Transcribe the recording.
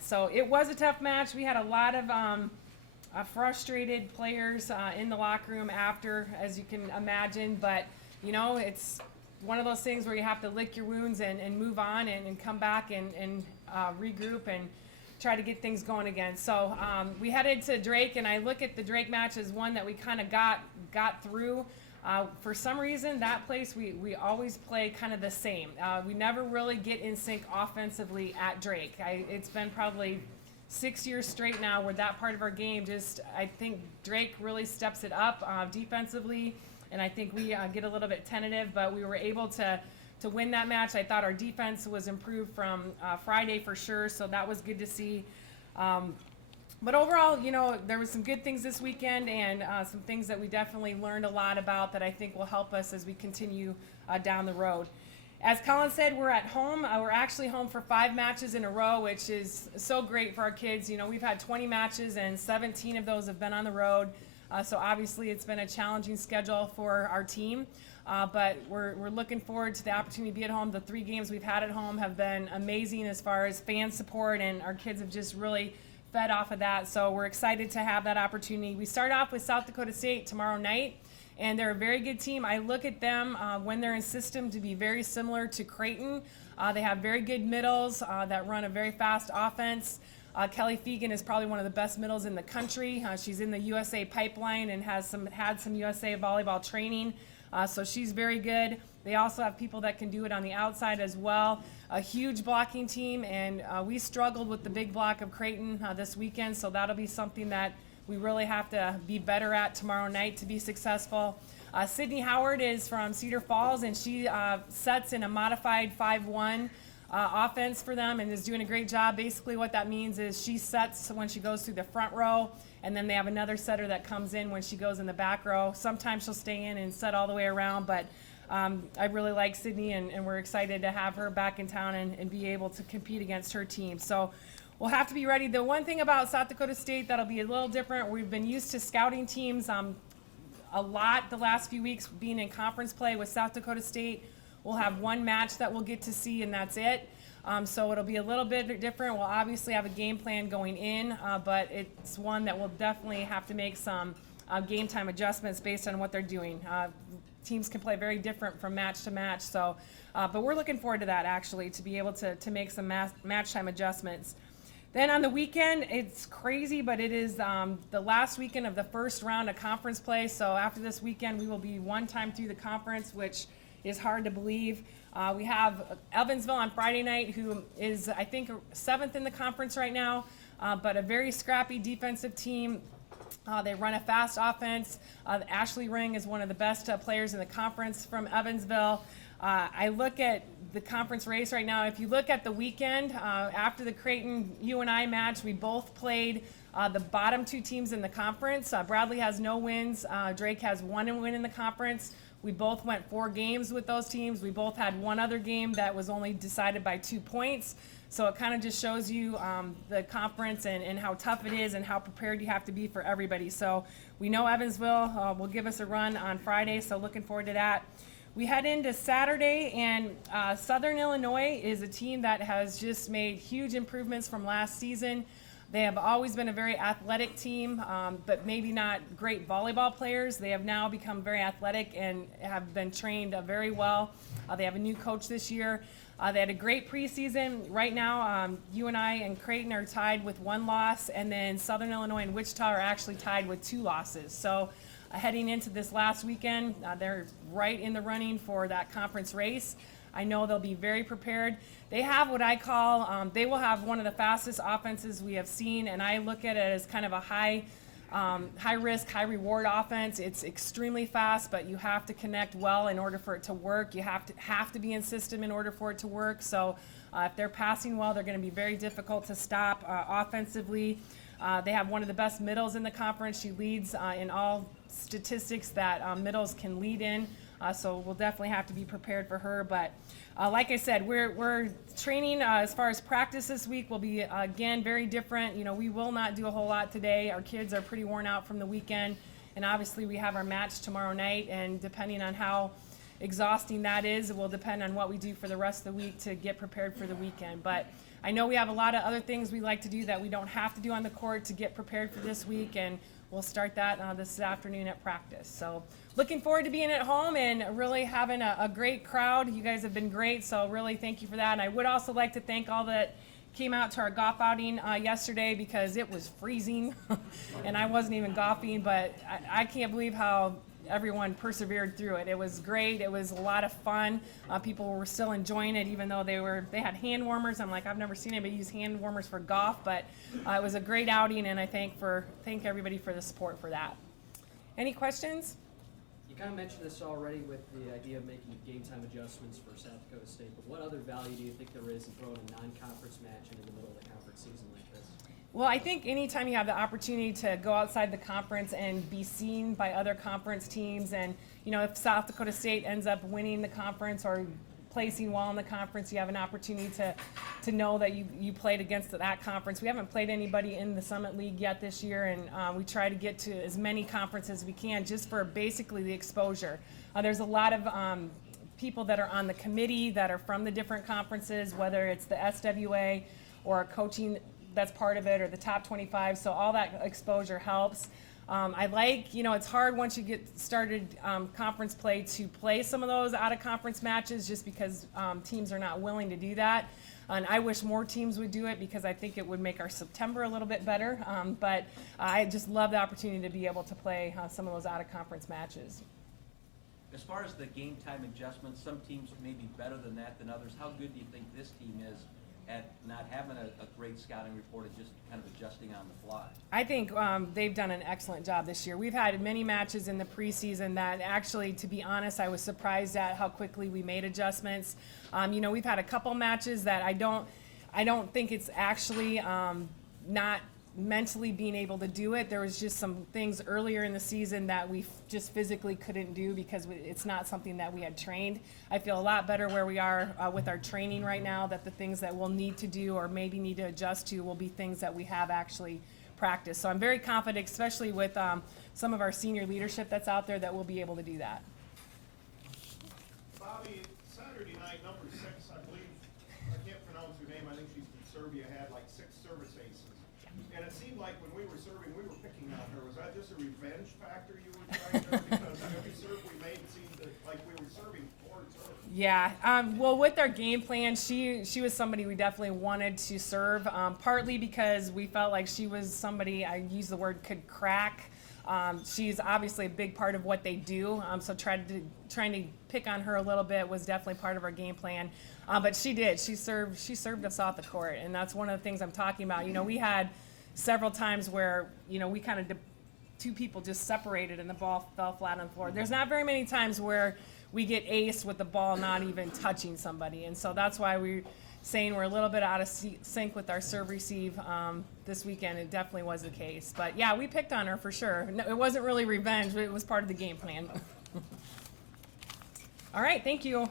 So it was a tough match. We had a lot of frustrated players in the locker room after, as you can imagine. But, it's one of those things where you have to lick your wounds and move on and come back and regroup and try to get things going again. So we headed to Drake, and I look at the Drake match as one that we kind of got through. For some reason, that place we always play kind of the same. We never really get in sync offensively at Drake. It's been probably 6 years straight now where that part of our game I think Drake really steps it up defensively, and I think we get a little bit tentative, but we were able to win that match. I thought our defense was improved from Friday for sure, so that was good to see. But overall, there was some good things this weekend and some things that we definitely learned a lot about that I think will help us as we continue down the road. As Colin said, we're at home. We're actually home for 5 matches in a row, which is so great for our kids. We've had 20 matches and 17 of those have been on the road. So obviously it's been a challenging schedule for our team. But we're looking forward to the opportunity to be at home. The 3 games we've had at home have been amazing as far as fan support, and our kids have just really fed off of that. So we're excited to have that opportunity. We start off with South Dakota State tomorrow night, and they're a very good team. I look at them when they're in system to be very similar to Creighton. They have very good middles that run a very fast offense. Kelly Fegan is probably one of the best middles in the country. She's in the USA pipeline and had some USA volleyball training. So she's very good. They also have people that can do it on the outside as well. A huge blocking team, and we struggled with the big block of Creighton this weekend, so that'll be something that we really have to be better at tomorrow night to be successful. Sydney Howard is from Cedar Falls, and she sets in a modified 5-1 offense for them and is doing a great job. Basically what that means is she sets when she goes through the front row, and then they have another setter that comes in when she goes in the back row. Sometimes she'll stay in and set all the way around, but I really like Sydney, and we're excited to have her back in town and be able to compete against her team. So we'll have to be ready. The one thing about South Dakota State that'll be a little different, we've been used to scouting teams a lot the last few weeks being in conference play with South Dakota State. We'll have 1 match that we'll get to see, and that's it. So it'll be a little bit different. We'll obviously have a game plan going in, but it's one that we'll definitely have to make some game time adjustments based on what they're doing. Teams can play very different from match to match, so but we're looking forward to that, actually, to be able to make some match time adjustments. Then on the weekend, it's crazy, but it is the last weekend of the first round of conference play. So after this weekend, we will be 1 time through the conference, which is hard to believe. We have Evansville on Friday night, who is, I think, 7th in the conference right now, but a very scrappy defensive team. They run a fast offense. Ashley Ring is one of the best players in the conference from Evansville. I look at the conference race right now. If you look at the weekend, after the Creighton UNI match, we both played the bottom 2 teams in the conference. Bradley has no wins. Drake has 1 win in the conference. We both went 4 games with those teams. We both had 1 other game that was only decided by 2 points. So it kind of just shows you the conference and how tough it is and how prepared you have to be for everybody. So we know Evansville will give us a run on Friday, so looking forward to that. We head into Saturday, and Southern Illinois is a team that has just made huge improvements from last season. They have always been a very athletic team, but maybe not great volleyball players. They have now become very athletic and have been trained very well. They have a new coach this year. They had a great preseason. Right now, UNI and Creighton are tied with 1 loss, and then Southern Illinois and Wichita are actually tied with 2 losses. So heading into this last weekend, they're right in the running for that conference race. I know they'll be very prepared. They have what I call, they will have one of the fastest offenses we have seen, and I look at it as kind of a high risk, high reward offense. It's extremely fast, but you have to connect well in order for it to work. You have to be in system in order for it to work. So if they're passing well, they're going to be very difficult to stop offensively. They have one of the best middles in the conference. She leads in all statistics that middles can lead in. So we'll definitely have to be prepared for her. But like I said, we're training as far as practice this week will be, again, very different. We will not do a whole lot today. Our kids are pretty worn out from the weekend. And obviously we have our match tomorrow night. And depending on how exhausting that is, it will depend on what we do for the rest of the week to get prepared for the weekend. But I know we have a lot of other things we like to do that we don't have to do on the court to get prepared for this week, and we'll start that this afternoon at practice. So looking forward to being at home and really having a great crowd. You guys have been great, so really thank you for that. And I would also like to thank all that came out to our golf outing yesterday, because it was freezing and I wasn't even golfing, but I can't believe how everyone persevered through it. It was great. It was a lot of fun. People were still enjoying it, even though they had hand warmers. I'm like, I've never seen anybody use hand warmers for golf, but it was a great outing, and I thank everybody for the support for that. Any questions? You kind of mentioned this already with the idea of making game time adjustments for South Dakota State, but what other value do you think there is in throwing a non-conference match into the middle of the conference season like this? Well, I think anytime you have the opportunity to go outside the conference and be seen by other conference teams, and if South Dakota State ends up winning the conference or placing well in the conference, you have an opportunity to know that you played against that conference. We haven't played anybody in the Summit League yet this year, and we try to get to as many conferences as we can just for basically the exposure. There's a lot of people that are on the committee that are from the different conferences, whether it's the SWA or coaching that's part of it, or the top 25, so all that exposure helps. I like, it's hard once you get started conference play to play some of those out-of-conference matches, just because teams are not willing to do that. And I wish more teams would do it, because I think it would make our September a little bit better. But I just love the opportunity to be able to play some of those out-of-conference matches. As far as the game time adjustments, some teams may be better than that than others. How good do you think this team is at not having a great scouting report and just kind of adjusting on the fly? I think they've done an excellent job this year. We've had many matches in the preseason that actually, to be honest, I was surprised at how quickly we made adjustments. We've had a couple matches that I don't think it's actually not mentally being able to do it. There was just some things earlier in the season that we just physically couldn't do, because it's not something that we had trained. I feel a lot better where we are with our training right now, that the things that we'll need to do or maybe need to adjust to will be things that we have actually practiced. So I'm very confident, especially with some of our senior leadership that's out there, that we'll be able to do that. Bobbi, Saturday night, number 6, I believe, I can't pronounce her name, I think she's from Serbia, had like 6 service aces. And it seemed like when we were serving, we were picking on her. Was that just a revenge factor you were trying to, because every serve we made seemed like we were serving towards her? Yeah, well, with our game plan, she was somebody we definitely wanted to serve, partly because we felt like she was somebody, I use the word, could crack. She's obviously a big part of what they do, so trying to pick on her a little bit was definitely part of our game plan. But she did. She served us off the court, and that's one of the things I'm talking about. We had several times where we kind of two people just separated and the ball fell flat on the floor. There's not very many times where we get ace with the ball not even touching somebody, and so that's why we're saying we're a little bit out of sync with our serve receive this weekend. It definitely was the case, but yeah, we picked on her for sure. No, it wasn't really revenge, but it was part of the game plan. All right, thank you.